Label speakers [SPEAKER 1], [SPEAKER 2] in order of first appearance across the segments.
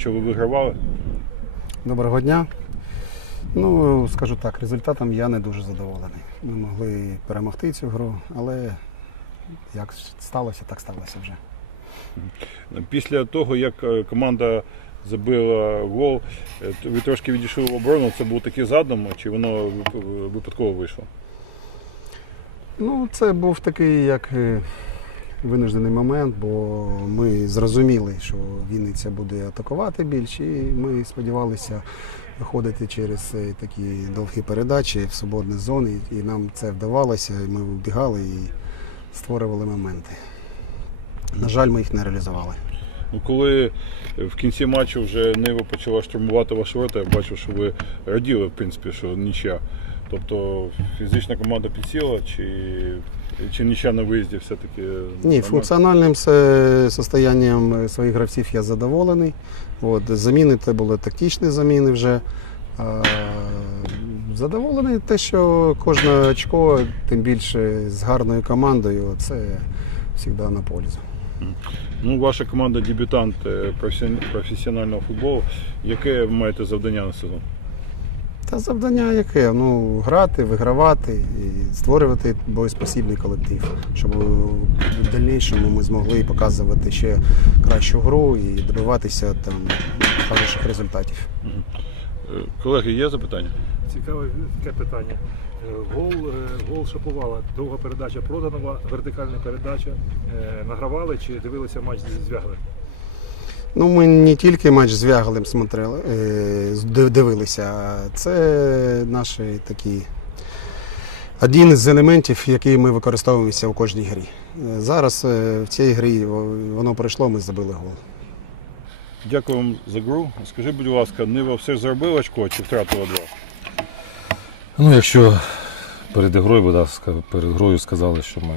[SPEAKER 1] Що ви вигравали?
[SPEAKER 2] Доброго дня. Ну, скажу так, результатом я не дуже задоволений. Ми могли перемогти цю гру, але як сталося, так сталося вже.
[SPEAKER 1] Після того, як е, команда забила гол, е, ви трошки відійшли в оборону. Це був такий задум, чи воно випадково вийшло?
[SPEAKER 2] Ну, це був такий як е, винуждений момент, бо ми зрозуміли, що Вінниця буде атакувати більше, і ми сподівалися виходити через такі довгі передачі в свободні зони, і нам це вдавалося, і ми вбігали і створювали моменти. На жаль, ми їх не реалізували.
[SPEAKER 1] Ну, коли в кінці матчу вже Нива почала штурмувати ваші ворота, я бачив, що ви раділи, в принципі, що нічия. Тобто фізична команда підсіла, чи, чи нічия на виїзді все-таки?
[SPEAKER 2] Ні, функціональним состоянням своїх гравців я задоволений. От, заміни це були тактичні заміни вже. Задоволений те, що кожне очко, тим більше з гарною командою, це завжди на пользу.
[SPEAKER 1] Ну, ваша команда дебютант е, професіонального футболу. Яке ви маєте завдання на сезон?
[SPEAKER 2] Та завдання яке? Ну, грати, вигравати і створювати боєспосібний колектив, щоб в дальнішому ми змогли показувати ще кращу гру і добиватися там хороших результатів.
[SPEAKER 1] Е, Колеги, є запитання?
[SPEAKER 3] Цікаве таке питання. Е, Гол, е, гол Шаповала, довга передача проданова, вертикальна передача. Награвали чи дивилися матч зі звягли?
[SPEAKER 2] Ну, ми не тільки матч з Вягалем смотрели, е, дивилися, а це наші такі. Один із елементів, який ми використовуємося у кожній грі. Е, Зараз е, в цій грі воно пройшло, ми забили гол.
[SPEAKER 1] Дякую вам за гру. Скажи, будь ласка, Нива все ж зробила очко чи втратила два?
[SPEAKER 4] Ну, якщо перед грою, будь ласка, перед грою сказали, що ми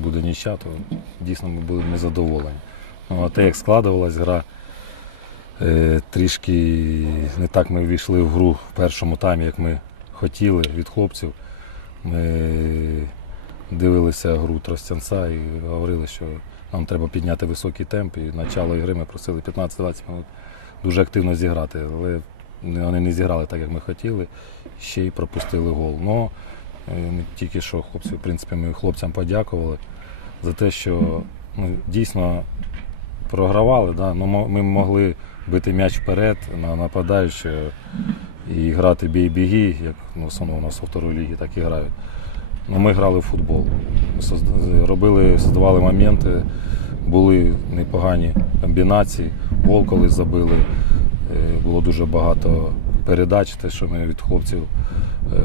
[SPEAKER 4] буде нічя, то дійсно ми були незадоволені. Те, як складувалась гра, е, трішки не так ми ввійшли в гру в першому таймі, як ми хотіли від хлопців. Ми дивилися гру Тростянця і говорили, що нам треба підняти високий темп. І начало ігри ми просили 15-20 минут дуже активно зіграти. Але вони не зіграли так, як ми хотіли ще й пропустили гол. Ну, е, ми тільки що хлопці, в принципі, ми хлопцям подякували за те, що ну, дійсно програвали. Да? Ну, ми могли бити м'яч вперед на нападаючого і грати бій-біги, як ну, в основному у нас у второї лігі так і грають. Ну, ми грали в футбол. Робили, создавали моменти, були непогані комбінації, гол колись забили. Е, Було дуже багато передач, те, що ми від хлопців е,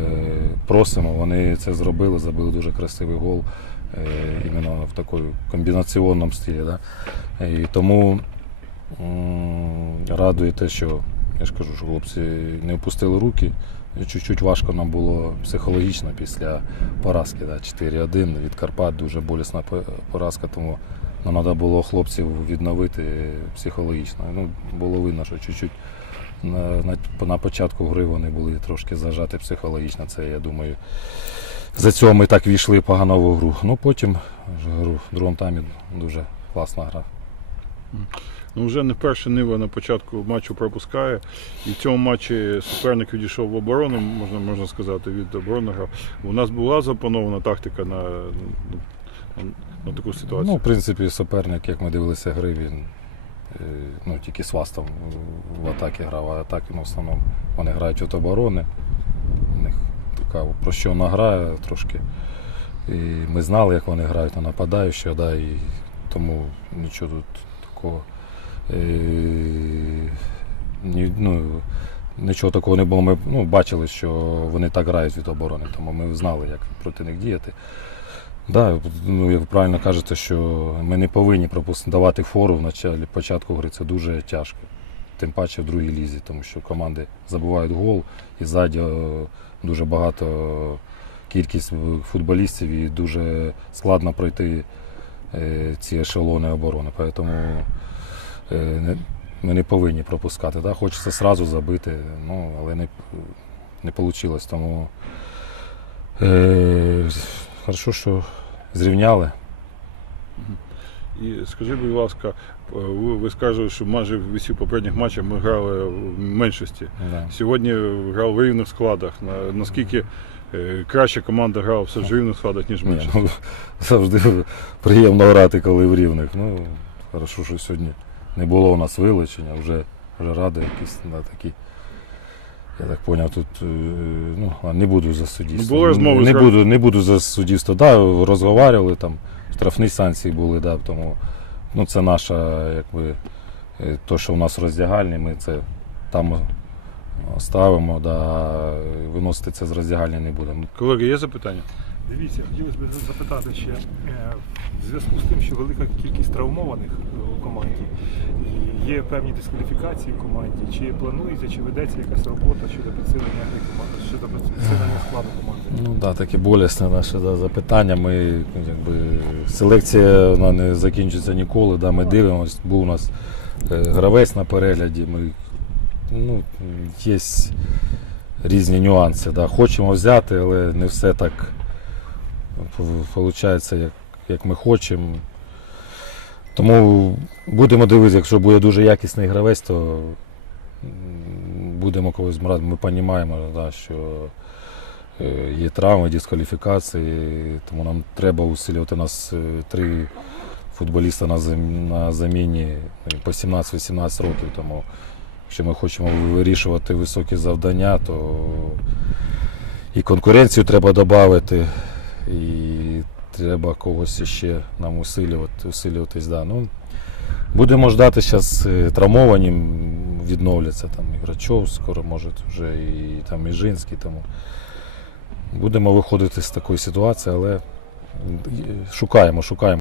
[SPEAKER 4] просимо. Вони це зробили, забили дуже красивий гол е, іменно в такому комбінаціонному стилі. Да? І тому радує те, що я ж кажу, що хлопці не опустили руки. Чуть-чуть важко нам було психологічно після поразки. Да? 4-1 від Карпат дуже болісна поразка, тому нам треба було хлопців відновити психологічно. Ну, було видно, що чуть-чуть на, на, на початку гри вони були трошки зажаті психологічно. Це, я думаю, за цього ми так війшли погано в гру. Ну потім вже гру в другому таймі дуже класна гра.
[SPEAKER 1] Ну, вже не вперше Нива на початку матчу пропускає. І в цьому матчі суперник відійшов в оборону, можна, можна сказати, від оборони грав. У нас була запланована тактика на, на, на таку ситуацію.
[SPEAKER 4] Ну, в принципі, суперник, як ми дивилися гри, він е, ну, тільки Свас там в атакі грав, а атаки ну, в основному вони грають від оборони. У них така прощена гра трошки. І ми знали, як вони грають на нападаючого, да, і тому нічого тут такого. Е, ні, ну, нічого такого не було. Ми ну, бачили, що вони так грають від оборони, тому ми знали, як проти них діяти. Да, ну, ви правильно кажете, що ми не повинні давати фору в початку гри. Це дуже тяжко. Тим паче в другій лізі, тому що команди забувають гол і ззаді е, дуже багато кількість футболістів і дуже складно пройти е, ці ешелони оборони. Тому е, ми не повинні пропускати. Да? Хочеться одразу забити, ну, але не, не вийшло. Тому е, хорошо, що зрівняли.
[SPEAKER 1] І скажи, будь ласка, ви, ви скажете, що майже в усіх попередніх матчах ми грали в меншості.
[SPEAKER 4] Да.
[SPEAKER 1] Сьогодні грав в рівних складах. Наскільки е, краща команда грала все ж в рівних складах, ніж
[SPEAKER 4] Ні,
[SPEAKER 1] менше.
[SPEAKER 4] ну, завжди приємно грати, коли в рівних. Ну, хорошо, що сьогодні не було у нас вилучення, вже, вже ради якісь да, такі. Я так зрозумів, тут е, ну, не буду за суддівство.
[SPEAKER 1] Ну, були розмови
[SPEAKER 4] не, буду, не буду за суддівство. Да, розговорювали, там штрафні санкції були, да, тому ну, це наша, якби, е, то, що у нас роздягальні, ми це там е, ставимо, да, виносити це з роздягальні не будемо.
[SPEAKER 1] Колеги, є запитання?
[SPEAKER 3] Дивіться, хотілося б запитати ще е, в зв'язку з тим, що велика кількість травмованих у команді, є певні дискваліфікації в команді. Чи планується, чи ведеться якась робота щодо підсилення команди, щодо підсилення складу команди?
[SPEAKER 4] Ну так, да, таке болісне наше да, запитання. Ми, якби, селекція вона не закінчиться ніколи. Да, ми дивимося, був у нас е, гравець на перегляді. Ми, ну, є різні нюанси. Да. Хочемо взяти, але не все так виходить, як, як ми хочемо. Тому будемо дивитися, якщо буде дуже якісний гравець, то будемо когось брати. Ми розуміємо, да, що Є травми, дискваліфікації, тому нам треба усилювати У нас е, три футболіста на заміні е, по 17-18 років. Тому якщо ми хочемо вирішувати високі завдання, то і конкуренцію треба додати, і треба когось ще нам усилювати, усилюватись. Да. Ну, будемо ждати зараз травмовані відновляться там Грачов скоро може вже і там і Жинський. Тому Будемо виходити з такої ситуації, але шукаємо, шукаємо.